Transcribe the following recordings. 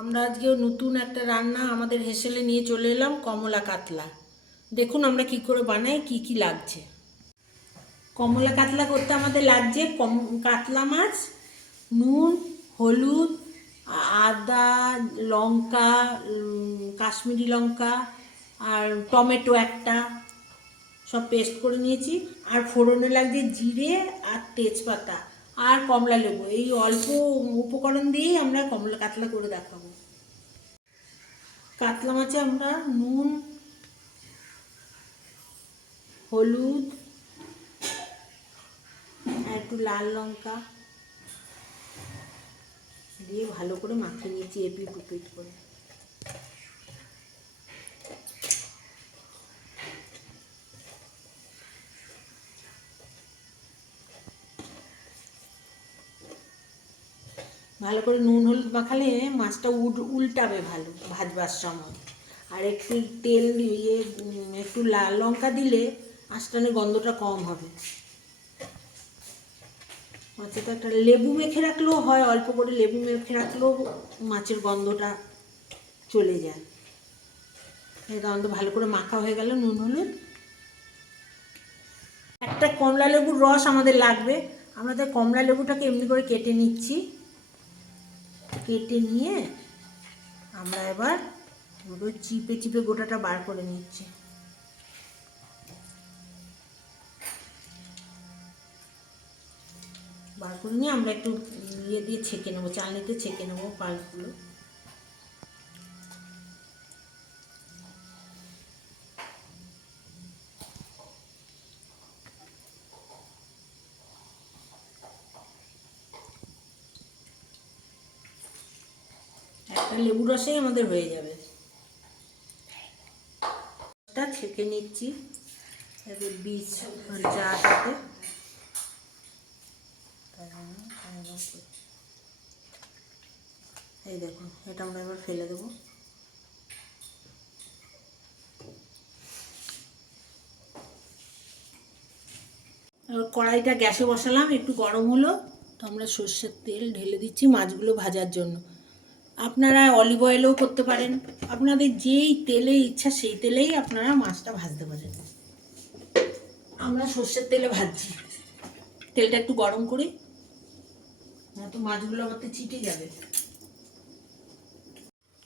আমরা আজকে নতুন একটা রান্না আমাদের হেসেলে নিয়ে চলে এলাম, কমলা কাতলা। দেখুন আমরা কি করে বানাই, কি কি লাগছে। কমলা কাতলা করতে আমাদের লাগছে কম, কাতলা মাছ, নুন, হলুদ, আদা, লঙ্কা কাশ্মীরি লঙ্কা আর টমেটো একটা। সব পেস্ট করে নিয়েছি। আর ফোড়নে লাগছে জিরে আর তেজপাতা আর কমলা লেবু। এই অল্প উপকরণ দিয়েই আমরা কমলা, কাতলা করে দেখাবো। কাতলা মাছে আমরা নুন, হলুদ, আর একটু লাল লঙ্কা দিয়ে ভালো করে মাখিয়ে নিয়েছি এপিট উপিট করে। ভালো করে নুন হলুদ মাখালে মাছটা উড উল্টাবে ভালো, ভাজবার সময়। আর একটু তেল দিয়ে একটু লাল লঙ্কা দিলে আস্তানের গন্ধটা কম হবে। মাছেতে একটা লেবু মেখে রাখলেও হয়, অল্প করে লেবু মেখে রাখলেও মাছের গন্ধটা চলে যায়। এই গন্ধ ভালো করে মাখা হয়ে গেল নুন হলুদ। একটা কমলা লেবুর রস আমাদের লাগবে। আমরা তো কমলা লেবুটাকে এমনি করে কেটে নিচ্ছি। কেটে নিয়ে আমরা এবার পুরো চিপে চিপে গোটাটা বার করে নিচ্ছি। বার করে নিয়ে আমরা একটু ইয়ে দিয়ে ছেঁকে নেব, চালনিতে ছেঁকে নেব পাল্পগুলো। লেবু রসেই আমাদের হয়ে যাবে। এটা ছেঁকে নিচ্ছি বীজ যা তাতে এই দেখুন, এটা আমরা এবার ফেলে দেবো। এবার কড়াইটা গ্যাসে বসালাম, একটু গরম হলো, তো আমরা সর্ষের তেল ঢেলে দিচ্ছি মাছগুলো ভাজার জন্য। আপনারা অলিভ অয়েলেও করতে পারেন। আপনাদের যেই তেলে ইচ্ছা সেই তেলেই আপনারা মাছটা ভাজতে পারেন। আমরা সর্ষের তেলে ভাজছি। তেলটা একটু গরম করি তো মাছগুলো আমার তো চিটে যাবে।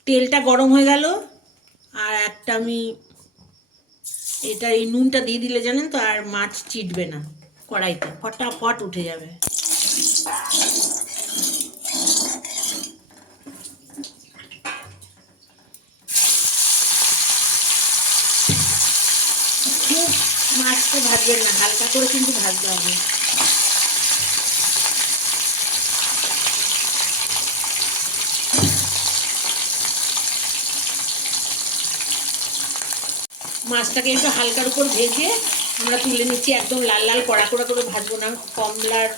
তেলটা গরম হয়ে গেল, আর একটা আমি এটা এই নুনটা দিয়ে দিলে জানেন তো, আর মাছ চিটবে না কড়াইতে। ফটাফট উঠে যাবে। খুব মাছটা ভাজবেন না, হালকা করে কিন্তু ভাজতে হবে। মাছটাকে একটু হালকার উপর ভেজে আমরা তুলে নিচ্ছি, একদম লাল লাল কড়া কড়া করে ভাজবো না। কমলার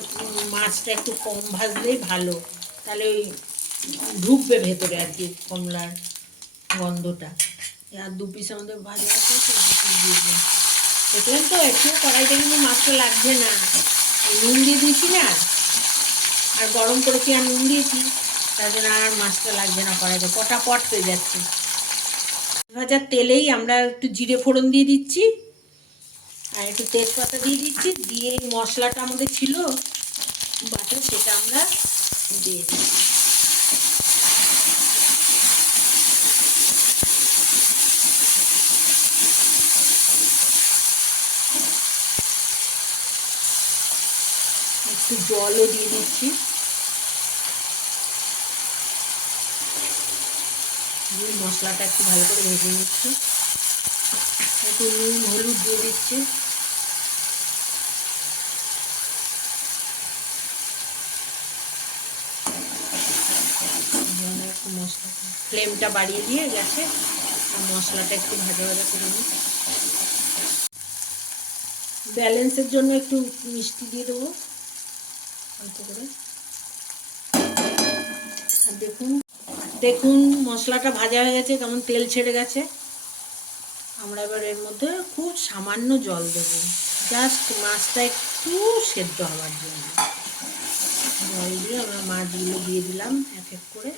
মাছটা একটু কম ভাজলেই ভালো। তাহলে ওই ঢুকবে ভেতরে আর কি, কমলার গন্ধটা। আর দু পিস আমাদের ভাজা আছে দিয়ে। দেখলেন তো একটু কড়াইটা কিন্তু মাছটা লাগছে না। নুন দিয়ে দিয়েছি না, আর গরম করেছি আর নুন দিয়েছি, তার জন্য আর মাছটা লাগছে না কড়াইতে পটা পট হয়ে যাচ্ছে। ভাজার তেলেই আমরা একটু জিরে ফোড়ন দিয়ে দিচ্ছি, আর একটু তেজপাতা দিয়ে দিচ্ছি, দিয়ে মশলাটা আমাদের ছিল বাটা সেটা আমরা দিয়ে দিচ্ছি। একটু জলও দিয়ে দিচ্ছি। দিয়ে মশলাটা একটু ভালো করে ভেজে নিচ্ছি। একটু নুন, হলুদ দিয়ে দিচ্ছি। মশলা ফ্লেমটা বাড়িয়ে দিয়ে গেছে। মশলাটা একটু ভাজা ভাজা করে নিই। ব্যালেন্সের জন্য একটু মিষ্টি দিয়ে দেবো। দেখুন দেখুন, মশলাটা ভাজা হয়ে গেছে, কেমন তেল ছেড়ে গেছে। আমরা এবার এর মধ্যে খুব সামান্য জল দেব। জাস্ট মাছটা একটু সেদ্ধ হওয়ার জন্য। জল দিয়ে আমরা মাছগুলো দিয়ে দিলাম, এক এক করে।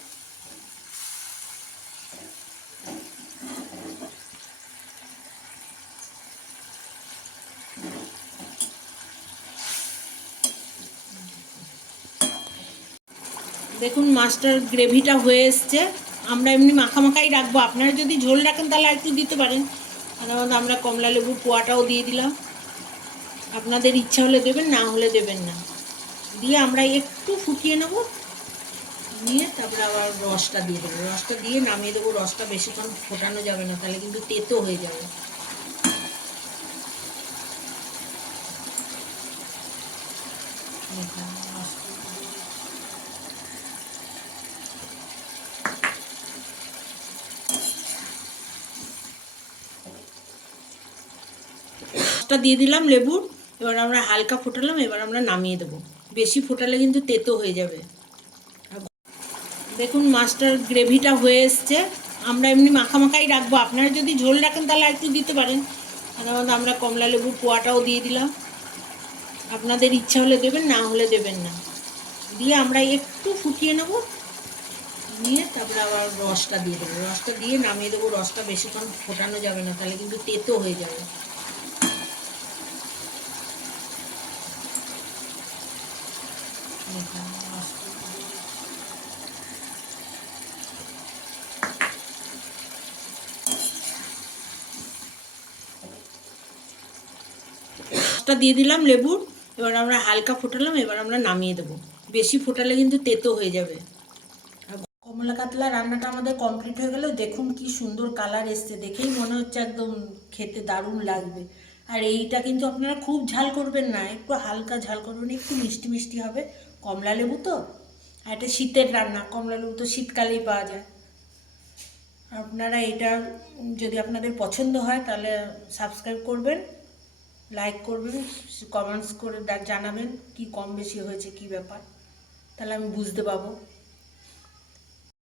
দেখুন মাছটার গ্রেভিটা হয়ে এসছে। আমরা এমনি মাখামাখাই রাখব। আপনারা যদি ঝোল রাখেন, তাহলে আর একটু দিতে পারেন। কারণ আমরা কমলা লেবুর পোয়াটাও দিয়ে দিলাম। আপনাদের ইচ্ছা হলে দেবেন, না হলে দেবেন না। দিয়ে আমরা একটু ফুটিয়ে নেব। নিয়ে তারপরে আবার রসটা দিয়ে দেবো। রসটা দিয়ে নামিয়ে দেবো। রসটা বেশিক্ষণ ফোটানো যাবে না, তাহলে কিন্তু তেতো হয়ে যাবে। রসটা রসটা দিয়ে দিলাম লেবুর এবার আমরা হালকা ফোটালাম, এবার আমরা নামিয়ে দেবো। বেশি ফোটালে কিন্তু তেতো হয়ে যাবে। দেখুন মাছটার গ্রেভিটা হয়ে এসছে। আমরা এমনি মাখামাখাই রাখব। আপনারা যদি ঝোল রাখেন, তাহলে একটু দিতে পারেন। কারণ আমরা কমলা লেবুর পোয়াটাও দিয়ে দিলাম। আপনাদের ইচ্ছা হলে দেবেন, না হলে দেবেন না। দিয়ে আমরা একটু ফুটিয়ে নেব। নিয়ে তারপরে আবার রসটা দিয়ে দেবো। রসটা দিয়ে নামিয়ে দেবো। রসটা বেশিক্ষণ ফোটানো যাবে না, তাহলে কিন্তু তেতো হয়ে যাবে। রসটা দিয়ে দিলাম। লেবুর, এবার আমরা হালকা ফোটালাম, এবার আমরা নামিয়ে দেবো। বেশি ফোটালে কিন্তু তেতো হয়ে যাবে। কমলা কাতলা রান্নাটা আমাদের কমপ্লিট হয়ে গেল। দেখুন কি সুন্দর কালার এসছে। দেখেই মনে হচ্ছে একদম খেতে দারুণ লাগবে। আর এইটা কিন্তু আপনারা খুব ঝাল করবেন না, একটু হালকা ঝাল করবেন একটু মিষ্টি মিষ্টি হবে। কমলা লেবু তো? আর এটা শীতের রান্না, কমলা লেবু তো শীতকালেই পাওয়া যায়। আপনারা এটা যদি আপনাদের পছন্দ হয়, তাহলে সাবস্ক্রাইব করবেন লাইক করবেন কমেন্টস করে জানাবেন কি কম বেশি হয়েছে, কি ব্যাপার। তাহলে আমি বুঝতে পাবো